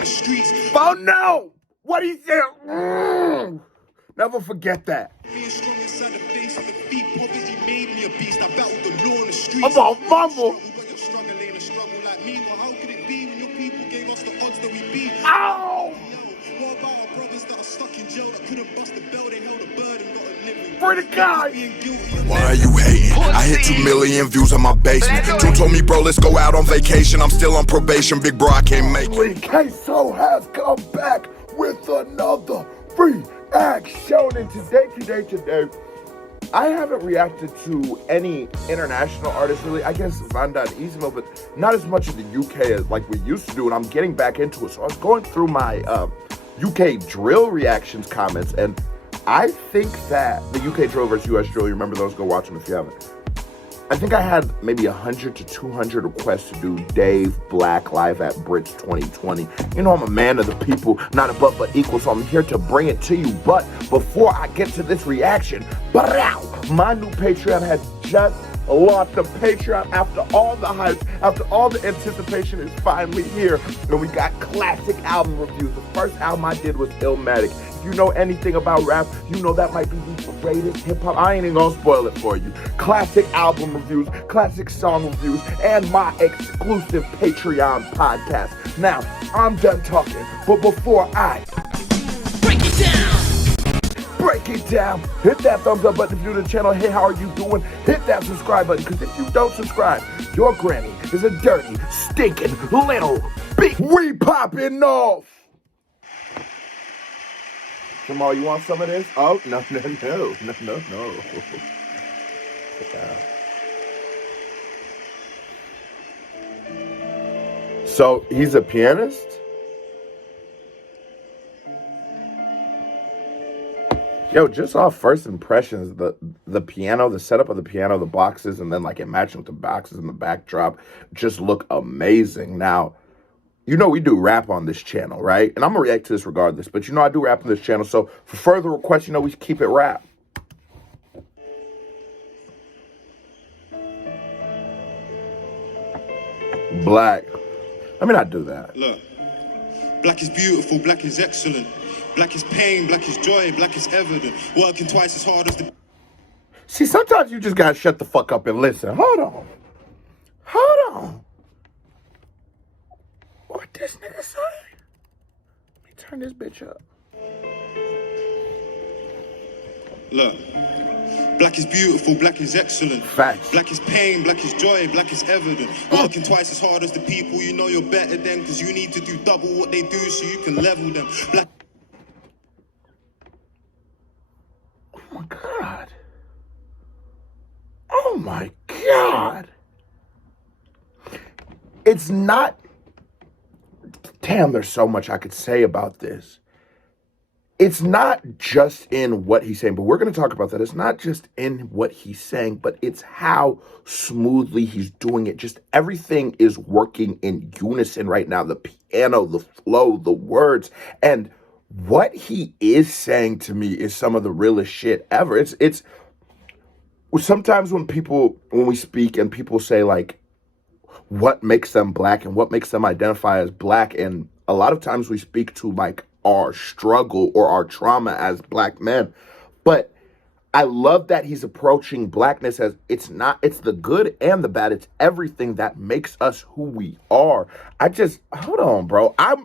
the streets. Oh no! What he said? Never forget that. Being strong inside the face of the feet, poverty made me a beast. I battled the law on the streets. I'm on mumble. But your struggle ain't a struggle like me. Well, how could it be when your people gave us the odds that we beat? Ow! What about our brothers that are stuck in jail that couldn't bust the bell? They held a burden, got a living. For the guy. Why are you hating? I hit 2 million views on my basement. June told me, bro, let's go out on vacation. I'm still on probation, big bro, I can't make it. Queso has come back with another reaction. And today, I haven't reacted to any international artists really. I guess Vanda and Ismo, but not as much of the UK as like we used to do. And I'm getting back into it. So I was going through my UK drill reactions comments, and I think that the UK drill versus US drill, you remember those? Go watch them if you haven't. I think I had maybe 100 to 200 requests to do Dave Black live at BRITs 2020. You know, I'm a man of the people, not above but equal, so I'm here to bring it to you. But before I get to this reaction, my new Patreon has just launched. The Patreon, after all the hype, after all the anticipation, is finally here. And we got classic album reviews. The first album I did was Illmatic. If you know anything about rap, you know that might be the greatest hip-hop. I ain't even gonna spoil it for you. Classic album reviews, classic song reviews, and my exclusive Patreon podcast. Now, I'm done talking, but before I break it down, hit that thumbs up button if you're new to the channel. Hey, how are you doing? Hit that subscribe button, because if you don't subscribe, your granny is a dirty, stinking, little, big. We popping off. Jamal, you want some of this? Oh, no. So, he's a pianist? Yo, just off first impressions, the piano, the setup of the piano, the boxes, and then like imagine with the boxes and the backdrop just look amazing. Now, you know we do rap on this channel, right? And I'm gonna react to this regardless, but you know I do rap on this channel, so for further requests, you know we keep it rap. Black. Let me not do that. Look, black is beautiful, black is excellent. Black is pain, black is joy, black is evident. Working twice as hard as the... See, sometimes you just gotta shut the fuck up and listen. Hold on. What this nigga say? Let me turn this bitch up. Look, black is beautiful, black is excellent. Facts. Black is pain, black is joy, black is evident. Working twice as hard as the people, you know you're better than, because you need to do double what they do so you can level them. Black. Oh my God. Oh my God. It's not, damn, there's so much I could say about this. It's not just in what he's saying, but we're going to talk about that. It's not just in what he's saying, but it's how smoothly he's doing it. Just everything is working in unison right now. The piano, the flow, the words, and what he is saying to me is some of the realest shit ever. It's sometimes when we speak and people say like, what makes them black and what makes them identify as black, and a lot of times we speak to like our struggle or our trauma as black men, but I love that he's approaching blackness as it's the good and the bad. It's everything that makes us who we are. Hold on, bro. I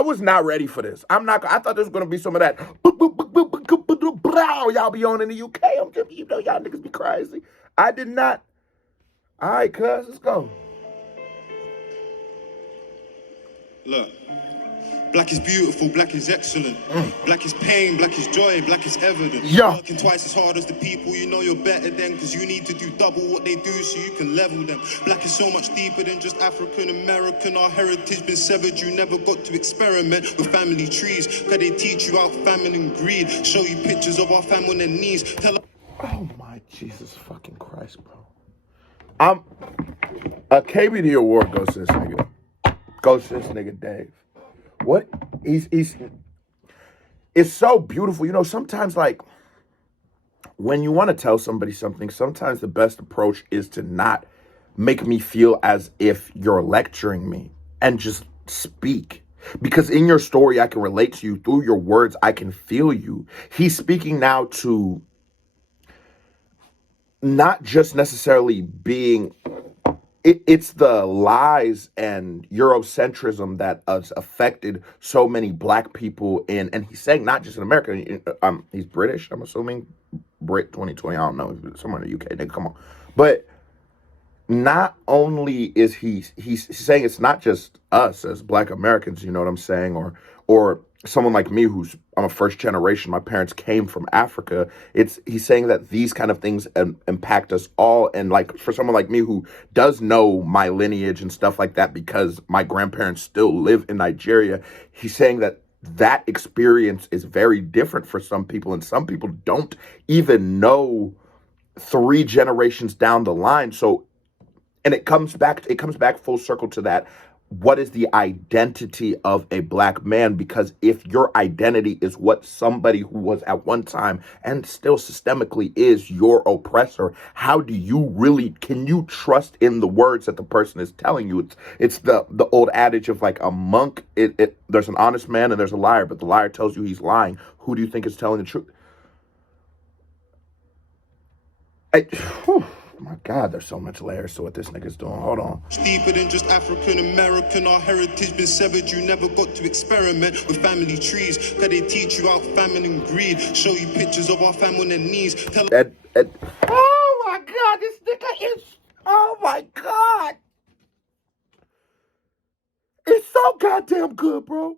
was not ready for this. I thought there was going to be some of that. Y'all be on in the UK. You know, y'all niggas be crazy. I did not. All right, cuz, let's go. Look, black is beautiful, black is excellent. Black is pain, black is joy, black is evident. Yeah. Working twice as hard as the people, you know you're better than, because you need to do double what they do so you can level them. Black is so much deeper than just African American. Our heritage been severed, you never got to experiment with family trees, because they teach you out famine and greed. Show you pictures of our family on their knees. Oh my Jesus fucking Christ, bro. A KBD award goes to this nigga. Goes to this nigga Dave. What? It's so beautiful. You know, sometimes like when you want to tell somebody something, sometimes the best approach is to not make me feel as if you're lecturing me and just speak. because in your story, I can relate to you. Through your words, I can feel you. He's speaking now to not just necessarily being, it's the lies and Eurocentrism that has affected so many black people and he's saying not just in America, he's British, I'm assuming, Brit 2020, I don't know, somewhere in the UK, nigga, come on. But not only is he's saying it's not just us as black Americans, you know what I'm saying, or someone like me I'm a first generation, my parents came from Africa. He's saying that these kind of things impact us all. And like for someone like me who does know my lineage and stuff like that because my grandparents still live in Nigeria, he's saying that experience is very different for some people, and some people don't even know 3 generations down the line. So, and it comes back full circle to that. What is the identity of a black man? Because if your identity is what somebody who was at one time and still systemically is your oppressor, how do you really, can you trust in the words that the person is telling you? It's the old adage of like a monk, there's an honest man and there's a liar, but the liar tells you he's lying. Who do you think is telling the truth? My God, there's so much layers to what this nigga's doing. Hold on. It's deeper than just African American. Our heritage been severed. You never got to experiment with family trees. Cause they teach you out famine and greed. Show you pictures of our fam on their knees. Oh my God, this nigga is. Oh my God. It's so goddamn good, bro.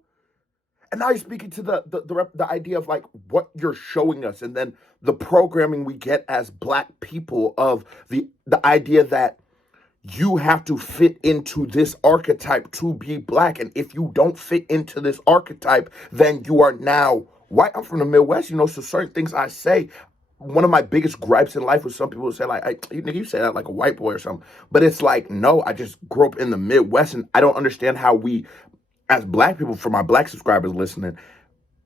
And now you're speaking to the idea of like what you're showing us, and then the programming we get as black people of the idea that you have to fit into this archetype to be black, and if you don't fit into this archetype, then you are now white. I'm from the Midwest, you know, so certain things I say. One of my biggest gripes in life was some people say like, you say that like a white boy or something, but it's like, no, I just grew up in the Midwest, and I don't understand how we, as black people, for my black subscribers listening,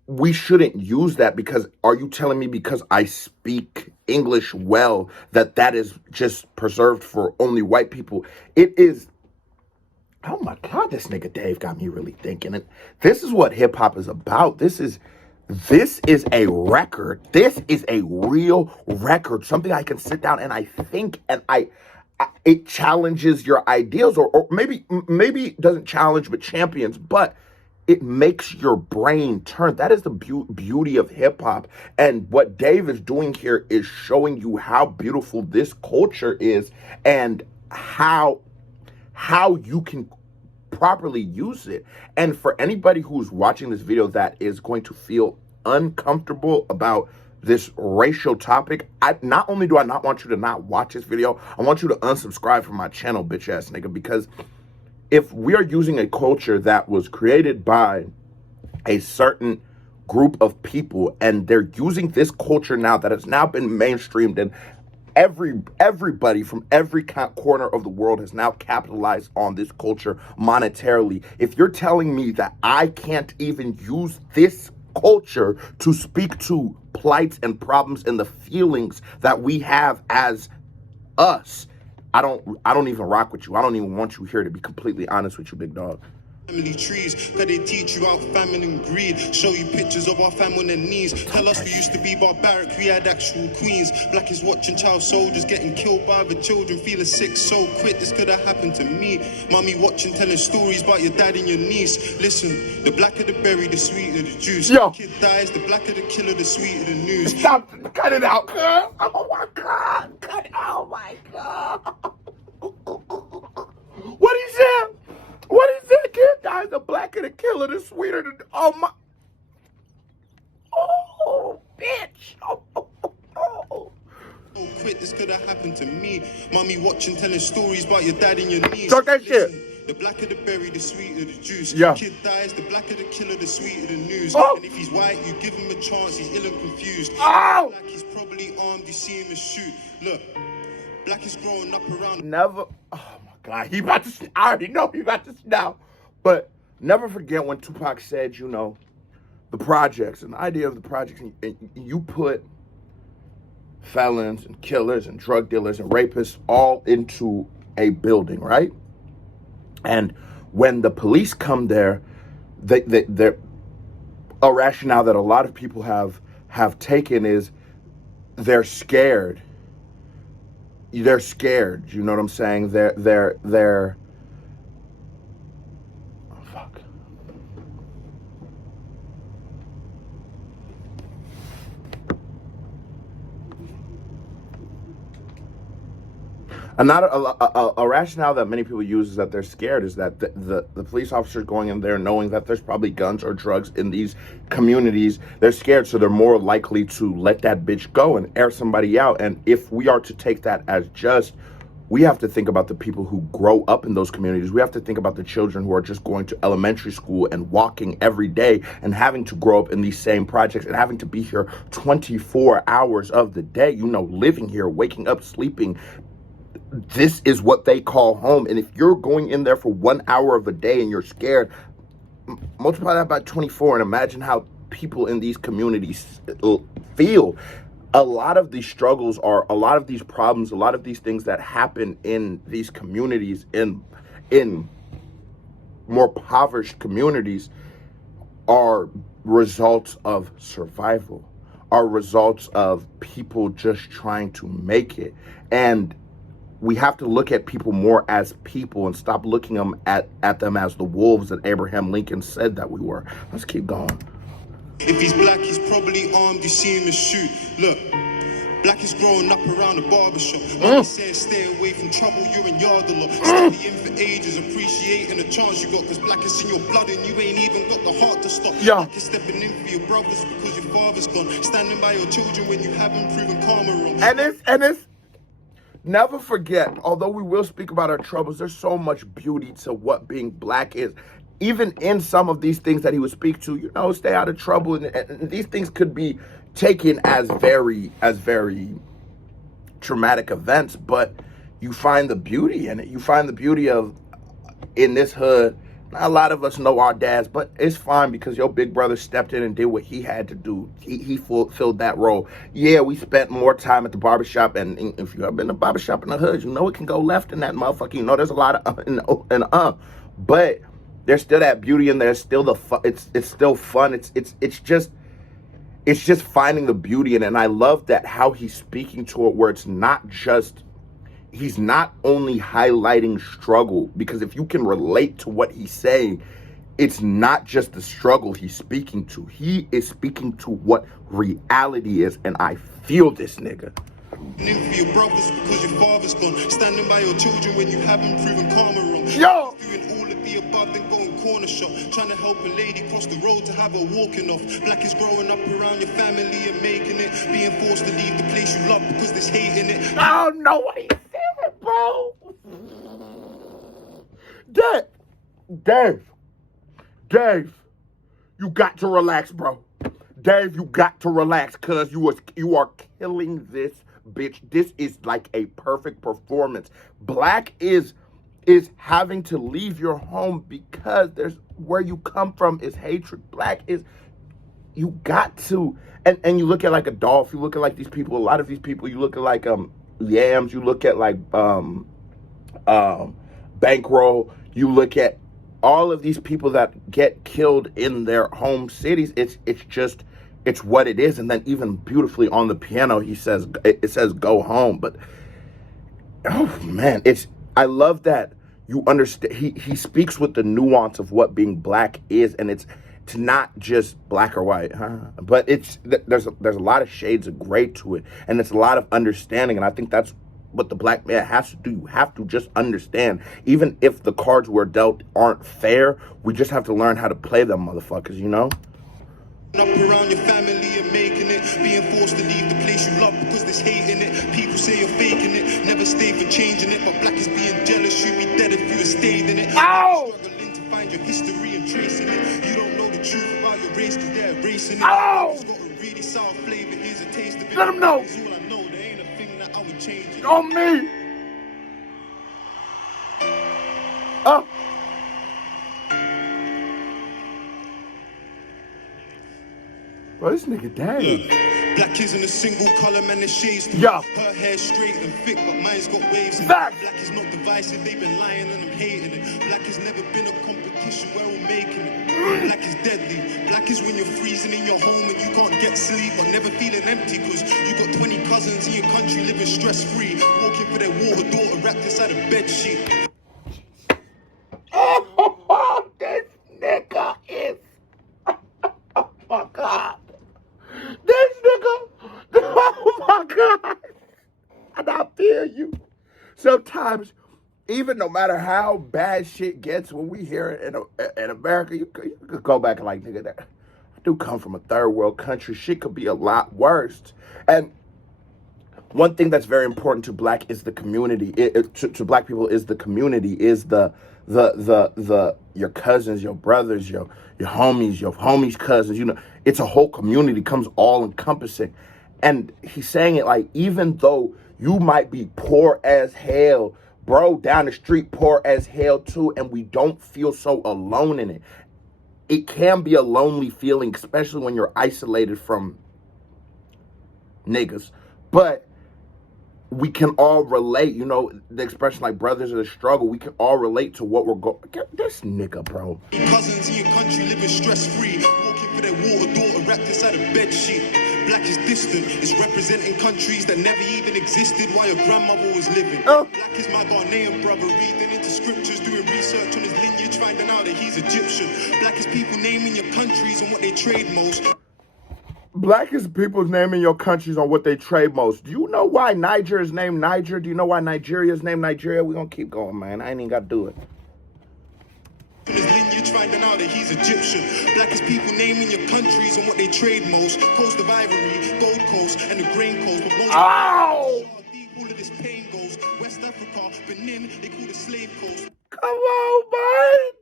we shouldn't use that. Because are you telling me because I speak English well that is just preserved for only white people? It is. Oh my God, this nigga Dave got me really thinking. And this is what hip hop is about. This is a record. This is a real record. Something I can sit down and I think, and it challenges your ideals, or maybe it doesn't challenge but champions, but it makes your brain turn. That is the beauty of hip hop. And what Dave is doing here is showing you how beautiful this culture is and how you can properly use it. And for anybody who's watching this video that is going to feel uncomfortable about this racial topic, not only do I not want you to not watch this video, I want you to unsubscribe from my channel, bitch ass nigga, because if we are using a culture that was created by a certain group of people, and they're using this culture now that has now been mainstreamed, and everybody from every corner of the world has now capitalized on this culture monetarily. If you're telling me that I can't even use this culture to speak to plights and problems and the feelings that we have as us, I don't even rock with you. I don't even want you here, to be completely honest with you, big dog. Family trees, cause they teach you out famine and greed. Show you pictures of our fam on their knees. Tell us we used to be barbaric, we had actual queens. Black is watching child soldiers getting killed by the children, feeling sick, so quit, this could have happened to me. Mommy watching, telling stories about your dad and your niece. Listen, the blacker the berry, the sweeter the juice. Yo. Kid dies, the blacker the killer, the sweeter the news. Stop, cut it out, cuz. Oh my God, cut it out, oh my God. What he said? What he said? Kid dies, the blacker the killer, the sweeter the... Oh my... Oh, bitch. Oh. Quit, this could have happened to me. Mommy watching, telling stories about your dad and your niece. Talk that shit. The blacker the berry, the sweeter the juice. Yeah. Kid dies, the blacker the killer, the sweeter the news. Oh. And if he's white, you give him a chance, he's ill and confused. Oh. Black, he's probably armed, you see him and shoot. Look, black is growing up around... Never... Oh my God, he about to... I already know he about to now. But never forget when Tupac said, you know, the projects and the idea of the projects, and you put felons and killers and drug dealers and rapists all into a building, right? And when the police come there, they're a rationale that a lot of people have taken is they're scared. They're scared. You know what I'm saying? They're oh, fuck. Another a rationale that many people use is that they're scared is that the police officers going in there knowing that there's probably guns or drugs in these communities, they're scared, so they're more likely to let that bitch go and air somebody out. And if we are to take that as just, we have to think about the people who grow up in those communities. We have to think about the children who are just going to elementary school and walking every day and having to grow up in these same projects and having to be here 24 hours of the day, you know, living here, waking up, sleeping. This is what they call home. And if you're going in there for 1 hour of a day and you're scared, multiply that by 24 and imagine how people in these communities feel. A lot of these struggles are, a lot of these problems, a lot of these things that happen in these communities, in more impoverished communities, are results of survival, are results of people just trying to make it. And we have to look at people more as people and stop looking at them as the wolves that Abraham Lincoln said that we were. Let's keep going. If he's black, he's probably armed, you see him and shoot. Look, black is growing up around the barbershop. Mommy says stay away from trouble, you're in yard a lot. Studying for ages, appreciating the chance you got, because black is in your blood and you ain't even got the heart to stop. Black is stepping in for your brothers because your father's gone. Standing by your children when you haven't proven karma wrong. And it's never forget, although we will speak about our troubles, there's so much beauty to what being black is. Even in some of these things that he would speak to, you know, stay out of trouble. And these things could be taken as very traumatic events, but you find the beauty in it. You find the beauty of, in this hood, not a lot of us know our dads, but it's fine because your big brother stepped in and did what he had to do. He fulfilled that role. Yeah, we spent more time at the barbershop, and if you have been to a barbershop in the hood, you know it can go left in that motherfucker. You know there's a lot of but there's still that beauty in there. Still the fun. It's still fun. It's just finding the beauty in it. And I love that how he's speaking to it, where it's not just, he's not only highlighting struggle, because if you can relate to what he's saying, it's not just the struggle he's speaking to. He is speaking to what reality is, and I feel this nigga. In for your brothers because your father's gone. Standing by your children when you haven't proven karma wrong. Yo! Doing all of the above, then going corner shop. Trying to help a lady cross the road to have her walking off. Black is growing up around your family and making it. Being forced to leave the place you love because there's hate in it. I don't know what he's saying, bro. Dave, you got to relax, bro. Dave, you got to relax, cause you are killing this bitch. This is like a perfect performance. Black is having to leave your home because there's, where you come from is hatred. Black is, you got to, and you look at like a Dolph, you look at like these people, a lot of these people, you look at like Yams, you look at like Bankroll, you look at all of these people that get killed in their home cities. It's what it is. And then even beautifully on the piano, it says go home. But oh man, I love that you understand. He speaks with the nuance of what being black is, and it's not just black or white, but there's a lot of shades of gray to it, and it's a lot of understanding. And I think that's what the black man has to do. You have to just understand, even if the cards we're dealt aren't fair, we just have to learn how to play them motherfuckers, you know? Up around your family and making it. Being forced to leave the place you love because there's hate in it. People say you're faking it, never stay for changing it. But black is being jealous, you'd be dead if you had stayed in it. Ow! Struggling to find your history and tracing it. You don't know the truth about your race because they're erasing it. Ow! It's got a really sour flavor, here's a taste of it. Let him know. It's all I know, there ain't a thing that I would change it. On me. Bro, this nigga Dave. Black isn't a single color, man, there's shades to it. Yeah. Her hair's straight and thick, but mine's got waves in it. Fact. Black is not divisive, they've been lying and I'm hating it. Black has never been a competition, we're all making it. Black is deadly. Black is when you're freezing in your home and you can't get sleep, but never feeling empty because you got 20 cousins in your country living stress-free, walking for their water daughter wrapped inside a bed sheet. Oh, this nigga is. Oh my God. This nigga. Oh my God. And I feel you. Sometimes, even no matter how bad shit gets, when we hear it in America, you could go back and like, nigga, that I do come from a third world country. Shit could be a lot worse. And one thing that's very important to black is the community. To black people is the community, is the your cousins, your brothers, your homies' cousins. You know, it's a whole community, comes all encompassing. And he's saying it like, even though you might be poor as hell, bro, down the street poor as hell too, and we don't feel so alone in it. It can be a lonely feeling, especially when you're isolated from niggas. But we can all relate, you know, the expression like brothers of the struggle, we can all relate to what we're going. This nigga, bro. Cousins in your country living stress-free, walking for their water daughter wrapped inside a bed sheet. Black is distant, it's representing countries that never even existed while your grandmother was living. Black is my Ghanaian brother, reading into scriptures, doing research on his lineage, finding out that he's Egyptian. Black is people naming your countries and what they trade most. Black is people's naming your countries on what they trade most. Do you know why Niger is named Niger? Do you know why Nigeria is named Nigeria? We're going to keep going, man. I ain't even got to do it. His lineage, finding out that he's Egyptian. Black is people naming your countries and what they trade most. Coast of Ivory, Gold Coast, and the Grain Coast. But most all of this pain goes. West Africa, Benin, they call it Slave Coast. Come on, man.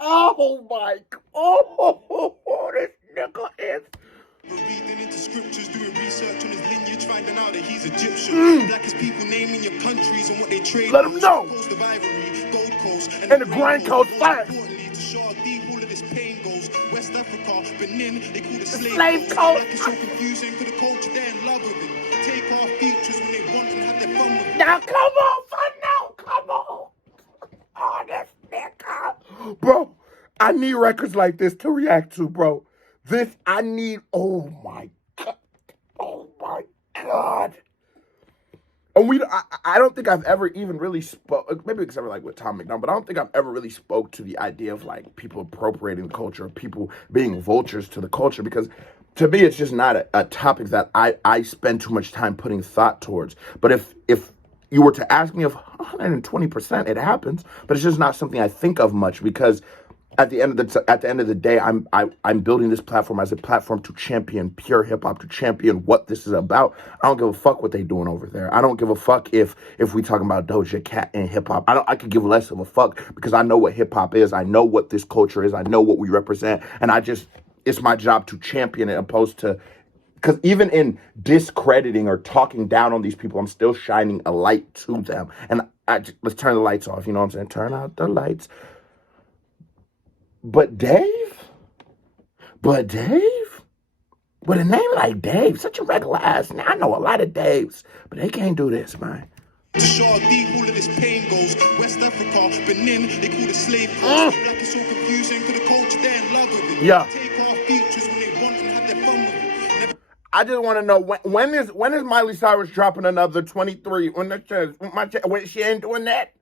Oh, my. Oh, this nigga is. We're reading into scriptures, doing research on his lineage, finding out that he's Egyptian. Black is people naming your countries and what they trade. Let them know. Coast of Ivory, Gold Coast, and the Grain Coast flag. Importantly, to show how deep all of this pain goes. West Africa, Benin, they call it Slave Coast. Black is so confusing, for the culture they're in love with it. Take our features when they want and have their fun with it. Now come on, son, now, come on. Oh, this nigga. Bro, I need records like this to react to, bro. I need, oh my God. Oh my God. And I don't think I've ever even really spoke, maybe except for like with Tom McDonald, but I don't think I've ever really spoke to the idea of like people appropriating the culture, people being vultures to the culture, because to me, it's just not a topic that I spend too much time putting thought towards. But if you were to ask me if 120%, it happens, but it's just not something I think of much, because at the end of the day, I'm building this platform as a platform to champion pure hip hop, to champion what this is about. I don't give a fuck what they doing over there. I don't give a fuck if we talking about Doja Cat and hip hop. I could give less of a fuck, because I know what hip hop is. I know what this culture is. I know what we represent, and it's my job to champion it, opposed to, because even in discrediting or talking down on these people, I'm still shining a light to them. And let's turn the lights off. You know what I'm saying? Turn out the lights. But Dave, with a name like Dave, such a regular ass. Now, I know a lot of Daves, but they can't do this, man. To show how deep all of this pain goes. West Africa, Benin, they call it Slave Coast. Black is so confusing, for the culture they're in love with it. Yeah. Take our features when they want and have their fun with it. I just want to know when is Miley Cyrus dropping another 23? When she ain't doing that.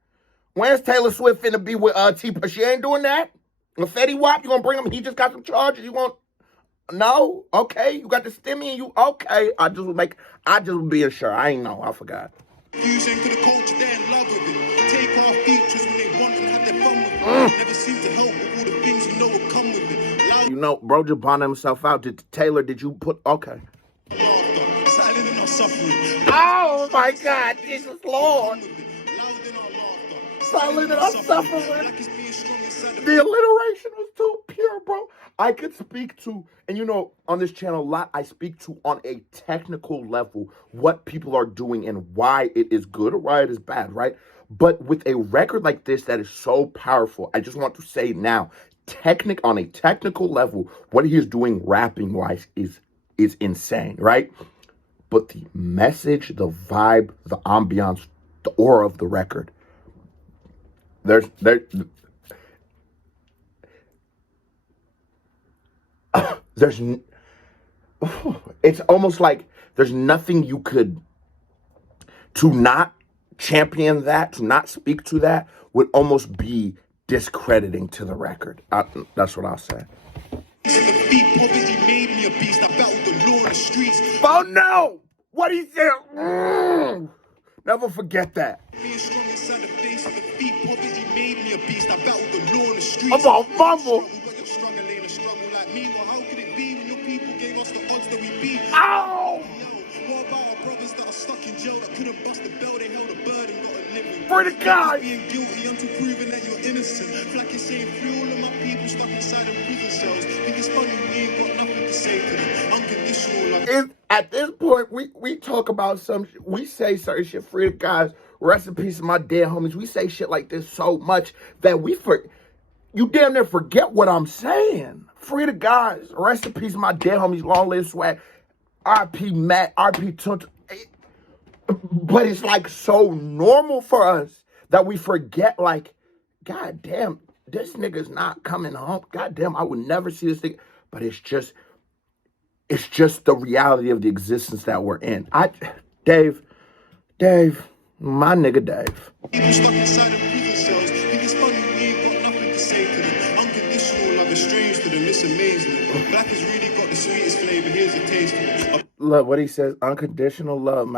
When's Taylor Swift finna be with T-Pain? She ain't doing that. Fetty Wap, you gonna bring him? He just got some charges. You want? No? Okay. You got the stimmy and you okay. I just was being sure. I ain't know. I forgot. Using for the culture they're in love with it. Take our features when they want and have their fun with it. Never seem to help with all the things you know will come with it. You know, bro just bonded himself out. Taylor, did you put okay? Laughter, silent in our suffering. Oh my God, Jesus Lord. Loud in our laughter. Silent in our suffering. Black is being strong inside The alliteration was too pure, bro. I could speak to, and you know, on this channel a lot, I speak to on a technical level what people are doing and why it is good or why it is bad, right? But with a record like this that is so powerful, I just want to say now, on a technical level, what he is doing rapping wise is insane, right? But the message, the vibe, the ambiance, the aura of the record, there's, it's almost like there's nothing you could, to not champion that, to not speak to that, would almost be discrediting to the record. That's what I'll say. Poverty made me a beast. I battled the law in the streets. Oh no! What he said? Never forget that. Being strong inside the face of defeat. Poverty made me a beast. I battled the law in the streets. I'm a mumble. But your struggle ain't a struggle like me. Well, how could it be when your people gave us the odds that we beat? Ow! What about our brothers that are stuck in jail that couldn't bust the bell? They held a burden, got a living. For the guy. Being guilty until proven that you're innocent. Flack is saying free all of my people stuck inside of prison cells. Think it's funny we ain't got nothing to say to them. Unconditional love. At this point, we talk about we say certain shit. Free the guys. Rest in peace, my dead homies. We say shit like this so much that you damn near forget what I'm saying. Free the guys. Rest in peace, my dead homies. Long live Swag. R.P. Matt. R.P. Tunt. But it's like so normal for us that we forget, like, God damn, this nigga's not coming home. God damn, I would never see this thing. But it's just the reality of the existence that we're in. Dave, my nigga Dave. People stuck inside of prison cells. Think it's funny we ain't got nothing to say to them. Unconditional love is strange to them. It's amazing. Black has really got the sweetest flavor. Here's a taste of it. Love what he says. Unconditional love.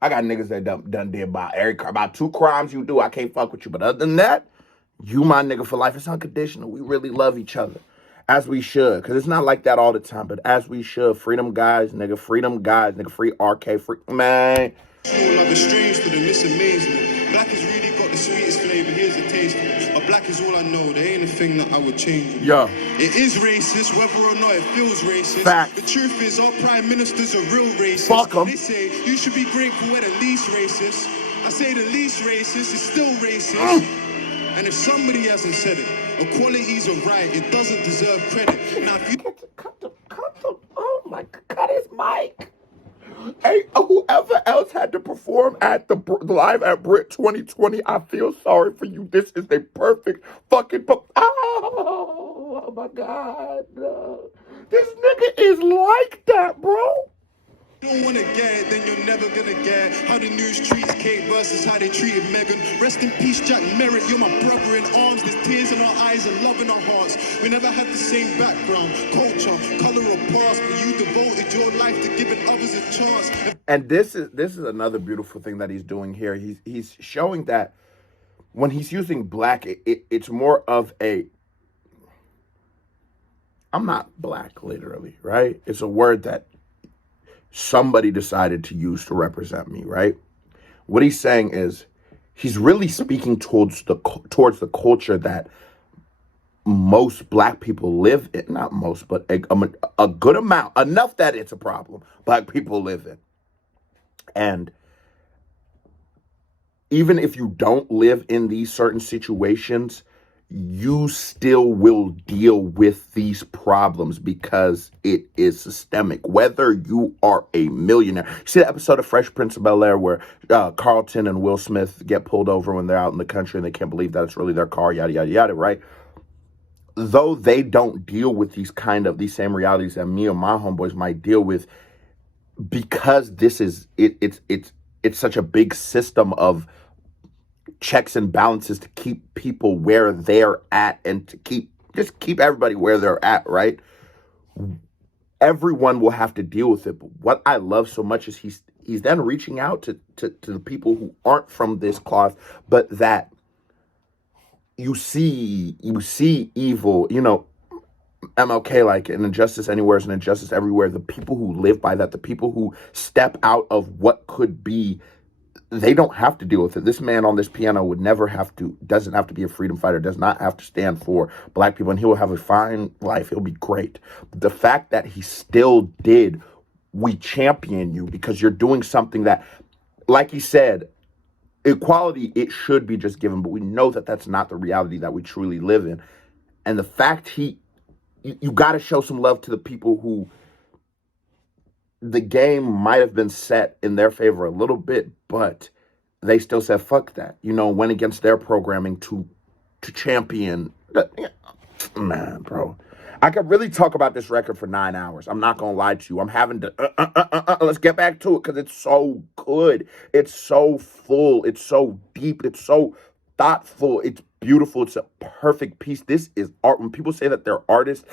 I got niggas that done did about 2 crimes you do. I can't fuck with you. But other than that, you my nigga for life. It's unconditional. We really love each other. As we should. Because it's not like that all the time. But as we should. Freedom guys, nigga. Freedom guys, nigga. Free RK. Free, man. Love is strange to them. It's amazing. Black has really got the sweetest flavor. Here's a taste of it. But black is all I know. There ain't a thing that I would change. Yeah. It is racist, whether or not it feels racist. Fact. The truth is, our prime ministers are real racist. Fuck 'em. They say you should be grateful we're the least racist. I say the least racist is still racist. And if somebody hasn't said it, equality's a right. It doesn't deserve credit. Now, if you Cut the, oh my God, cut his mic. Hey, whoever else had to perform at the live at Brit 2020, I feel sorry for you. This is the perfect fucking. Oh my God. This nigga is like that, bro. don't want to get it, then you're never gonna get it. How the news treats Kate versus how they treated Meghan. Rest in peace, Jack Merritt. You're my brother in arms. There's tears in our eyes and love in our hearts. We never had the same background, culture, color, or past, but you devoted your life to giving others a chance. And this is another beautiful thing that he's doing here. He's showing that when he's using black, it's more of a. I'm not black, literally, right? It's a word that somebody decided to use to represent me, right? What he's saying is he's really speaking towards the culture that most black people live in. Not most, but a good amount, enough that it's a problem, black people live in. And even if you don't live in these certain situations, you still will deal with these problems because it is systemic. Whether you are a millionaire. You see the episode of Fresh Prince of Bel-Air where Carlton and Will Smith get pulled over when they're out in the country and they can't believe that it's really their car, yada, yada, yada, right? Though they don't deal with these same realities that me or my homeboys might deal with, because this is, it's such a big system of checks and balances to keep people where they're at and to keep everybody where they're at, right? Everyone will have to deal with it. But what I love so much is he's then reaching out to the people who aren't from this cloth, but that you see evil, MLK, like an injustice anywhere is an injustice everywhere. The people who live by that, the people who step out of what could be, they don't have to deal with it. This man on this piano doesn't have to be a freedom fighter, does not have to stand for black people, and he will have a fine life. He'll be great. But the fact that he still did, we champion you because you're doing something that, like he said, equality, it should be just given, but we know that that's not the reality that we truly live in. And the fact you got to show some love to the people who the game might have been set in their favor a little bit, but they still said, fuck that, went against their programming to champion. Man, bro. I could really talk about this record for 9 hours. I'm not gonna lie to you. I'm having to. Let's get back to it because it's so good. It's so full. It's so deep. It's so thoughtful. It's beautiful. It's a perfect piece. This is art. When people say that they're artists,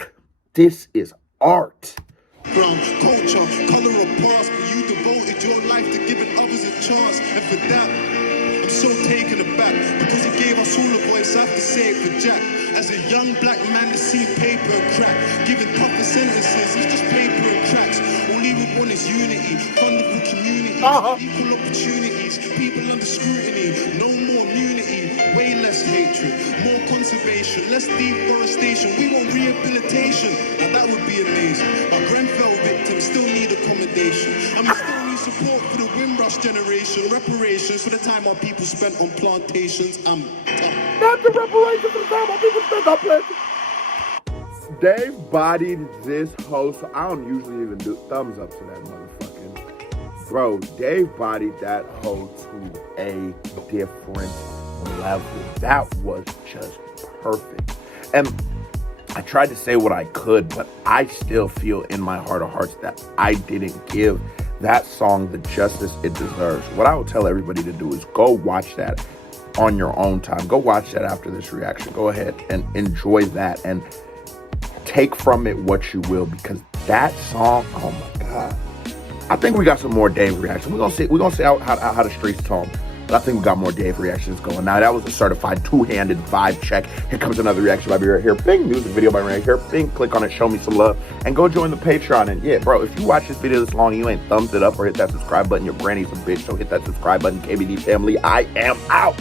this is art. Brown culture, color of past, but you devoted your life to giving others a chance, and for that, I'm so taken aback, because he gave us all a voice. I have to say it for Jack. As a young black man to see paper and crack, giving tougher sentences, it's just paper and cracks. All he would want is unity, wonderful community, equal opportunities, people under scrutiny, no more immunity, way less hatred, more conservation, less deforestation. We want rehabilitation, now that would be amazing. Our Grenfell victims still need accommodation, and we still need support for the Windrush generation, reparations for the time our people spent on plantations. Not the reparations for the time our people spent on plantations. Dave bodied this hoe, so I don't usually even do thumbs up to that motherfucking. Bro, Dave bodied that hoe to a different level. That was just perfect. And I tried to say what I could, but I still feel in my heart of hearts that I didn't give that song the justice it deserves. What I will tell everybody to do is go watch that on your own time. Go watch that after this reaction. Go ahead and enjoy that and take from it what you will, because that song, oh my God. I think we got some more Dave reactions. We're gonna see how the streets tell them. But I think we got more Dave reactions going. Now that was a certified two-handed vibe check. Here comes another reaction by me right here. Bing, music video by me right here. Bing, click on it, show me some love, and go join the Patreon. And yeah, bro, if you watch this video this long and you ain't thumbs it up or hit that subscribe button, your granny's a bitch. So hit that subscribe button, KBD family. I am out.